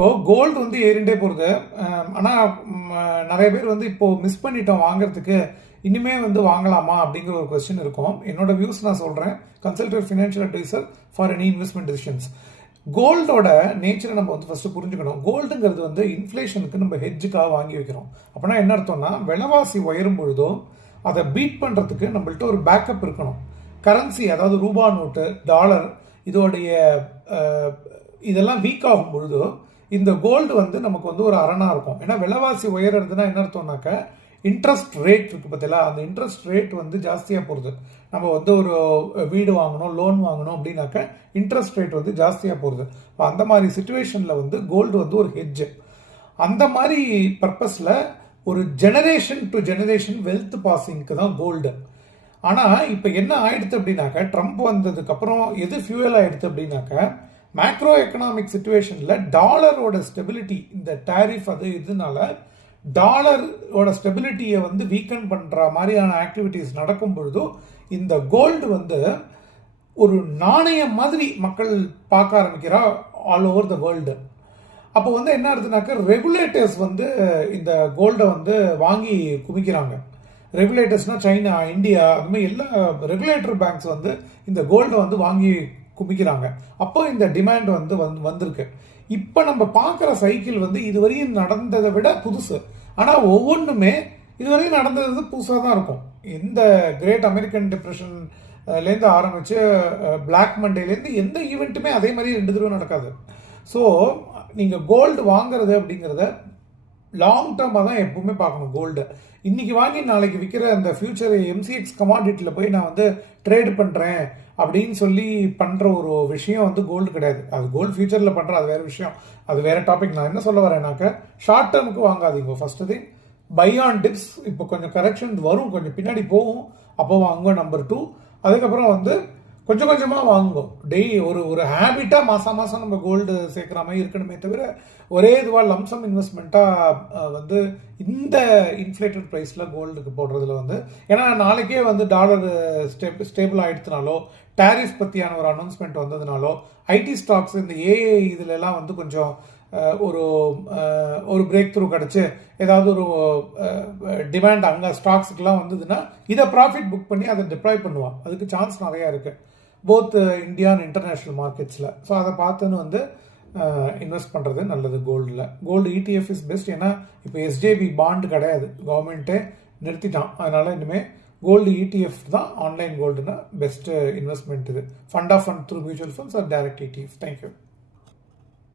இப்போ கோல்டு வந்து ஏறிண்டே போகிறது. ஆனால் நிறைய பேர் வந்து இப்போ மிஸ் பண்ணிட்டோம் வாங்குறதுக்கு, இனிமே வந்து வாங்கலாமா அப்படிங்கிற ஒரு கொஸ்டின் இருக்கும். என்னோட வியூஸ் நான் சொல்கிறேன். Consultant financial advisor for any investment decisions. கோல்டோட நேச்சரை நம்ம வந்து ஃபர்ஸ்ட் புரிஞ்சுக்கணும். கோல்டுங்கிறது வந்து இன்ஃப்ளேஷனுக்கு நம்ம ஹெட்ஜுக்காக வாங்கி வைக்கிறோம். அப்படின்னா என்ன அர்த்தம்னா, விலைவாசி உயரும் பொழுதோ அதை பீட் பண்ணுறதுக்கு நம்மள்ட்ட ஒரு பேக்கப் இருக்கணும். கரன்சி, அதாவது ரூபா நோட்டு, டாலர், இதோடைய இதெல்லாம் வீக் ஆகும் பொழுதோ இந்த கோல்டு வந்து நமக்கு வந்து ஒரு அரணாக இருக்கும். ஏன்னா விலைவாசி உயர்றதுன்னா என்ன அர்த்தம்னாக்க, இன்ட்ரெஸ்ட் ரேட் இருக்குது பார்த்தீங்களா, அந்த இன்ட்ரெஸ்ட் ரேட் வந்து ஜாஸ்தியாக போகிறது. நம்ம வந்து ஒரு வீடு வாங்கணும், லோன் வாங்கணும் அப்படின்னாக்க இன்ட்ரெஸ்ட் ரேட் வந்து ஜாஸ்தியாக போகிறது. இப்போ அந்த மாதிரி சுச்சுவேஷனில் வந்து கோல்டு வந்து ஒரு ஹெட்ஜ். அந்த மாதிரி பர்பஸில் ஒரு ஜெனரேஷன் டு ஜெனரேஷன் வெல்த் பாசிங்க்கு தான் கோல்டு. ஆனால் இப்போ என்ன ஆயிடுது அப்படின்னாக்க, ட்ரம்ப் வந்ததுக்கப்புறம் எது ஃபியூவல் ஆயிடுது அப்படின்னாக்க, மேக்ரோ எக்கனாமிக் சுச்சுவேஷனில் டாலரோட ஸ்டெபிலிட்டி, இந்த டேரிஃப் அது இதனால டாலரோட ஸ்டெபிலிட்டியை வந்து வீக்கன் பண்ணுற மாதிரியான ஆக்டிவிட்டீஸ் நடக்கும் பொழுதும் இந்த கோல்டு வந்து ஒரு நாணயம் மாதிரி மக்கள் பார்க்க ஆரம்பிக்கிறா ஆல் ஓவர் த வேர்ல்டு. அப்போ வந்து என்ன ஆகுதுனாக்க, ரெகுலேட்டர்ஸ் வந்து இந்த கோல்டை வந்து வாங்கி குவிக்கிறாங்க. ரெகுலேட்டர்ஸ்னால் சைனா, இந்தியா, அது மாதிரி எல்லா ரெகுலேட்டர் பேங்க்ஸ் வந்து இந்த கோல்டை வந்து வாங்கி குமிக்கிறாங்க. அப்போ இந்த டிமாண்ட் வந்து வந்திருக்கு. இப்போ நம்ம பார்க்குற சைக்கிள் வந்து இதுவரையும் நடந்ததை விட புதுசு. ஆனால் ஒவ்வொன்றுமே இதுவரையும் நடந்தது புதுசாக தான் இருக்கும். இந்த கிரேட் அமெரிக்கன் டிப்ரெஷன்லேருந்து ஆரம்பித்து பிளாக் மண்டேலேருந்து எந்த ஈவெண்ட்டுமே அதே மாதிரி 2 தடவை நடக்காது. ஸோ நீங்கள் கோல்டு வாங்குறது அப்படிங்கிறத லாங் டேர்மாக தான் எப்பவுமே பார்க்கணும். கோல்டு இன்னைக்கு வாங்கி நாளைக்கு விற்கிற அந்த ஃபியூச்சர் எம்சிஎக்ஸ் கமாடிட்டியில் போய் நான் வந்து ட்ரேட் பண்ணுறேன் அப்படின்னு சொல்லி பண்ணுற ஒரு விஷயம் வந்து கோல்டு கிடையாது. அது கோல்டு ஃபியூச்சரில் பண்ணுற அது வேறு விஷயம், அது வேறு டாபிக். நான் என்ன சொல்ல வரேன்னாக்க, ஷார்ட் டேர்முக்கு வாங்காதீங்க. First thing, buy on dips. இப்போ கொஞ்சம் கரெக்ஷன் வரும், கொஞ்சம் பின்னாடி போகும், அப்போ வாங்க. நம்பர் 2, அதுக்கப்புறம் வந்து கொஞ்சம் கொஞ்சமாக வாங்குவோம். டெய்லி ஒரு ஹேபிட்டாக மாதம் நம்ம கோல்டு சேர்க்குற மாதிரி இருக்கணுமே தவிர, ஒரே இதுவாக லம்சம் இன்வெஸ்ட்மெண்ட்டாக வந்து இந்த இன்ஃப்ளேட்டட் ப்ரைஸில் கோல்டுக்கு போடுறதுல வந்து, ஏன்னா நாளைக்கே வந்து டாலர் ஸ்டேபிள் ஆகிடுச்சுனாலோ, டேரிஃப் பற்றியான ஒரு அனௌன்ஸ்மெண்ட் வந்ததுனாலோ, ஐடி ஸ்டாக்ஸ் இந்த ஏஐ இதிலெல்லாம் வந்து கொஞ்சம் ஒரு பிரேக் த்ரூ கிடச்சி ஏதாவது ஒரு டிமாண்ட் அங்கே ஸ்டாக்ஸுக்கெலாம் வந்ததுன்னா இதை ப்ராஃபிட் புக் பண்ணி அதை டிப்ளாய் பண்ணுவான். அதுக்கு சான்ஸ் நிறையா இருக்குது, போத் இந்தியா அண்ட் இன்டர்நேஷ்னல் மார்க்கெட்ஸில். ஸோ அதை பார்த்துன்னு வந்து இன்வெஸ்ட் பண்ணுறது நல்லது கோல்டில். Gold ETF is best. ஏன்னா இப்போ எஸ்ஜேபி பாண்டு கிடையாது, கவர்மெண்ட்டே நிறுத்திட்டான். அதனால் இனிமேல் கோல்டு இடிஎஃப் தான் ஆன்லைன் கோல்டுனா பெஸ்ட்டு இன்வெஸ்ட்மெண்ட். இது fund of fund through mutual funds or direct ETF. Thank you.